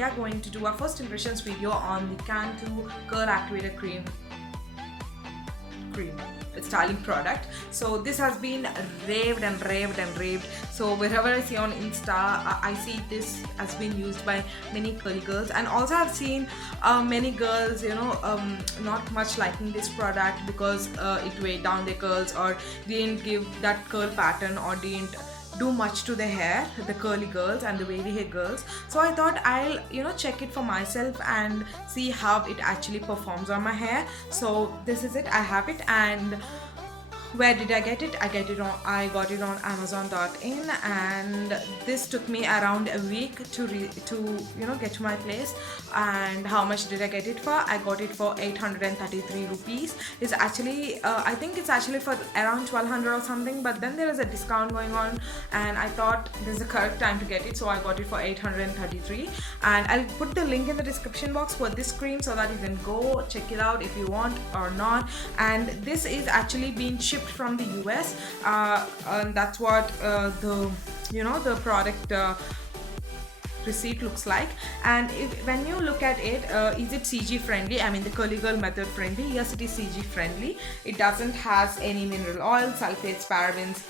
we are going to do our first impressions video on the Cantu Curl Activator Cream styling product. So this has been raved and raved and raved. So wherever I see on Insta, I see this has been used by many curly girls, and also I've seen many girls, not much liking this product because it weighed down their curls or didn't give that curl pattern or didn't do much to the hair, the curly girls and the wavy hair girls. So I thought I'll check it for myself and see how it actually performs on my hair. So this is it, I have it. And where did I get it? I got it on Amazon.in, and this took me around a week to get to my place. And how much did I get it for? I got it for 833 rupees. It's actually I think it's actually for around 1200 or something, but then there is a discount going on and I thought this is the correct time to get it, so I got it for 833. And I'll put the link in the description box for this cream so that you can go check it out if you want or not. And this is actually being shipped from the US, and that's what the product receipt looks like. And when you look at it, is it CG friendly? I mean, the curly girl method friendly? Yes, it is CG friendly. It doesn't has any mineral oil, sulfates, parabens,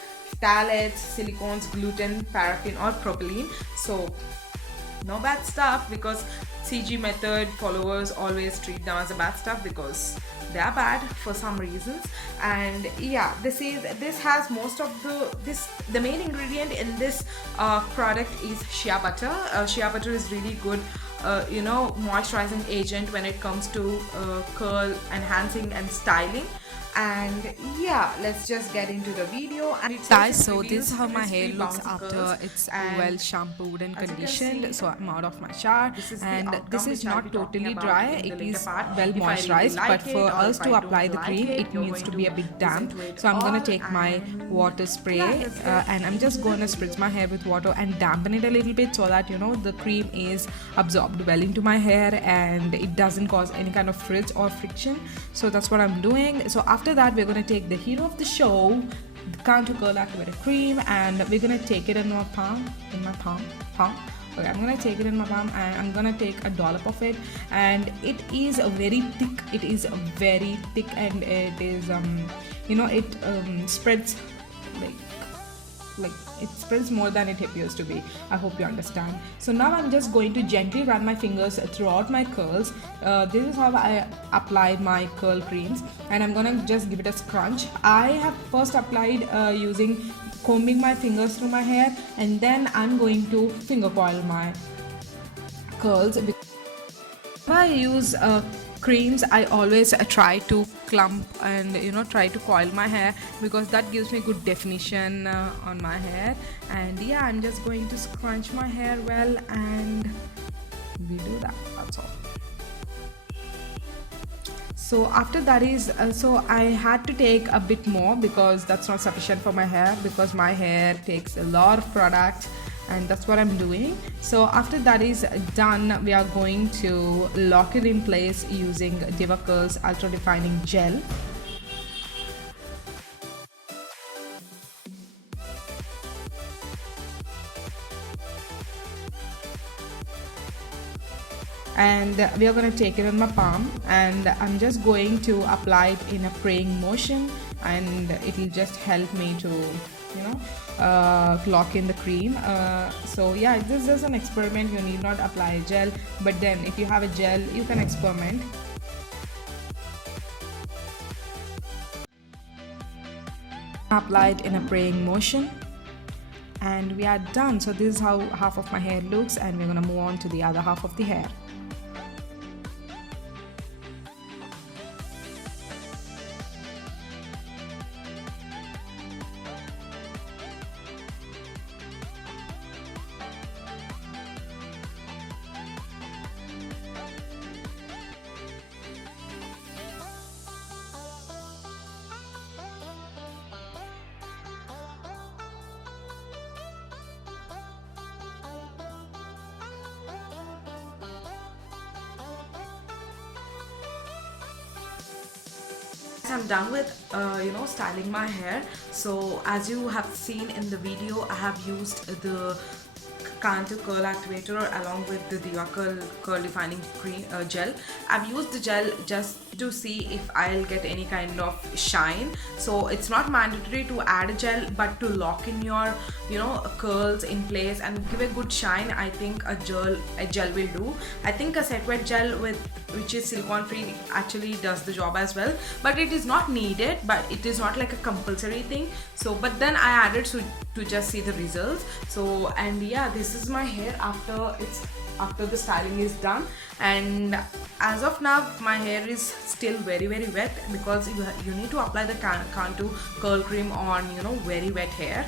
phthalates, silicones, gluten, paraffin or propylene. So no bad stuff, because CG method followers always treat them as a bad stuff because they are bad for some reasons. And yeah, this has most of the main ingredient in this product is shea butter. Shea butter is really good moisturizing agent when it comes to curl enhancing and styling. And yeah, let's just get into the video. And guys, so this is how my hair looks after it's well shampooed and conditioned. So I'm out of my shower, and this is not totally dry, it is well moisturized, but for us to apply the cream it needs to be a bit damp. So I'm gonna take my water spray and I'm just gonna spritz my hair with water and dampen it a little bit so that the cream is absorbed well into my hair and it doesn't cause any kind of frizz or friction. So that's what I'm doing. So after that, we're going to take the hero of the show, the Cantu Curl Activator Cream, and we're going to take it in my palm. Okay, I'm going to take it in my palm and I'm going to take a dollop of it. And it is very thick. It is very thick, and it is it spreads like it spreads more than it appears to be. I hope you understand. So now I'm just going to gently run my fingers throughout my curls. This is how I apply my curl creams, and I'm gonna just give it a scrunch. I have first applied using combing my fingers through my hair, and then I'm going to finger coil my curls. When I use creams, I always try to clump and try to coil my hair because that gives me good definition on my hair. And yeah, I'm just going to scrunch my hair well, and we do that's all. So after that is so I had to take a bit more because that's not sufficient for my hair, because my hair takes a lot of products, and that's what I'm doing. So after that is done, we are going to lock it in place using Diva Curls Ultra Defining Gel. And we are going to take it on my palm, and I'm just going to apply it in a praying motion, and it will just help me to lock in the cream. So yeah, this is an experiment. You need not apply a gel, but then if you have a gel, you can experiment. Apply it in a praying motion, and we are done. So this is how half of my hair looks, and we're gonna move on to the other half of the hair. I'm done with styling my hair. So as you have seen in the video, I have used the Cantu curl activator along with the Diva curl defining cream gel. I've used the gel just to see if I'll get any kind of shine. So it's not mandatory to add a gel, but to lock in your curls in place and give a good shine, I think a gel will do. I think a set wet gel which is silicone free actually does the job as well, but it is not needed, but it is not like a compulsory thing. So but then I added to just see the results. So and yeah, this is my hair after the styling is done, and as of now my hair is still very wet because you need to apply the Cantu curl cream on very wet hair.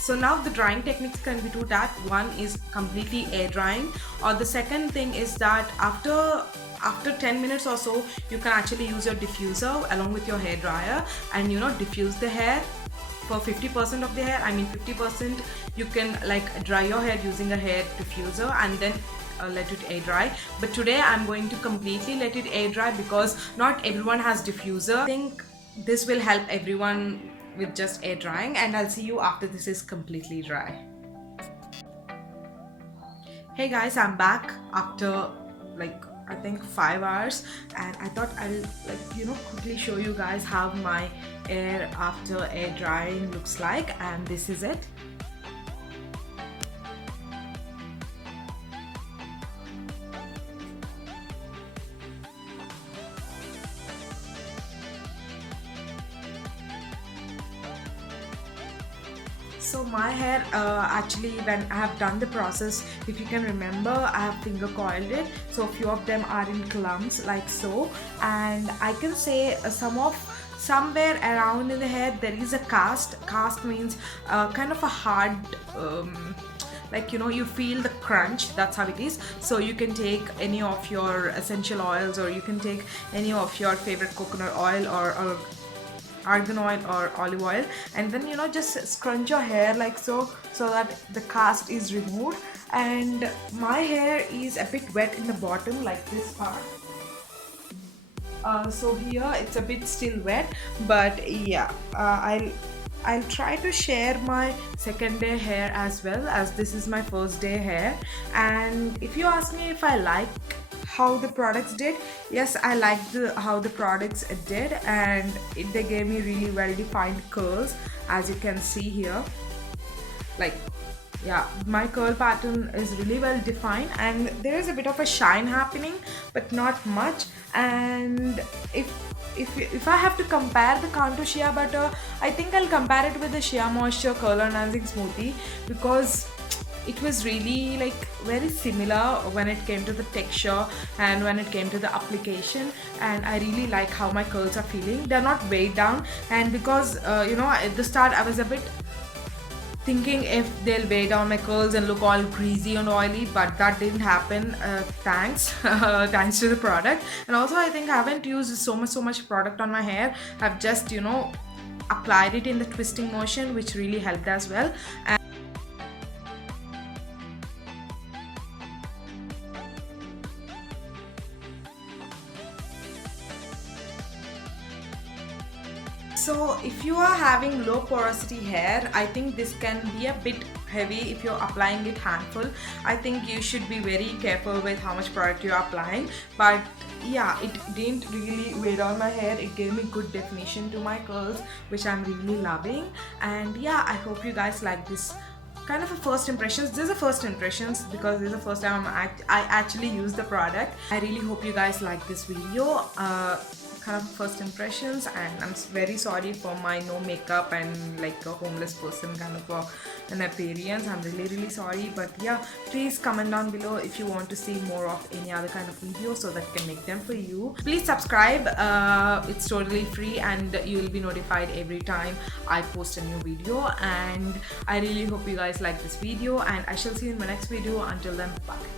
So now the drying techniques can be two that. One is completely air drying, or the second thing is that after 10 minutes or so you can actually use your diffuser along with your hair dryer and diffuse the hair. For 50% of the hair, I mean 50%, you can like dry your hair using a hair diffuser and then let it air dry. But today I'm going to completely let it air dry because not everyone has diffuser. I think this will help everyone with just air drying, and I'll see you after this is completely dry. Hey guys, I'm back after like I think 5 hours, and I thought I'll quickly show you guys how my hair after air drying looks like, and this is it. So my hair actually, when I have done the process, if you can remember, I have finger coiled it, so a few of them are in clumps like so, and I can say somewhere around in the hair there is a cast. Cast means kind of a hard like you feel the crunch, that's how it is. So you can take any of your essential oils, or you can take any of your favorite coconut oil or argan oil or olive oil, and then just scrunch your hair like so that the cast is removed. And my hair is a bit wet in the bottom, like this part. So here it's a bit still wet, but yeah, I'll try to share my second day hair as well, as this is my first day hair. And if you ask me if I like how the products did, yes, I liked how the products did, and they gave me really well defined curls, as you can see here. Like, yeah, my curl pattern is really well defined, and there is a bit of a shine happening, but not much. And if I have to compare the Cantu Shea Butter, I think I'll compare it with the Shea Moisture Curl Enhancing Smoothie, because it was really like very similar when it came to the texture and when it came to the application, and I really like how my curls are feeling. They're not weighed down, and because at the start I was a bit thinking if they'll weigh down my curls and look all greasy and oily, but that didn't happen, thanks thanks to the product. And also I think I haven't used so much product on my hair. I've just applied it in the twisting motion, which really helped as well. So if you are having low porosity hair, I think this can be a bit heavy if you're applying it handful. I think you should be very careful with how much product you're applying. But yeah, it didn't really weigh down my hair. It gave me good definition to my curls, which I'm really loving. And yeah, I hope you guys like this kind of a first impressions. This is a first impressions because this is the first time I actually use the product. I really hope you guys like this video. Kind of first impressions, and I'm very sorry for my no makeup and like a homeless person kind of an appearance. I'm really sorry, but yeah, please comment down below if you want to see more of any other kind of videos so that I can make them for you. Please subscribe, it's totally free, and you will be notified every time I post a new video. And I really hope you guys like this video, and I shall see you in my next video. Until then, bye.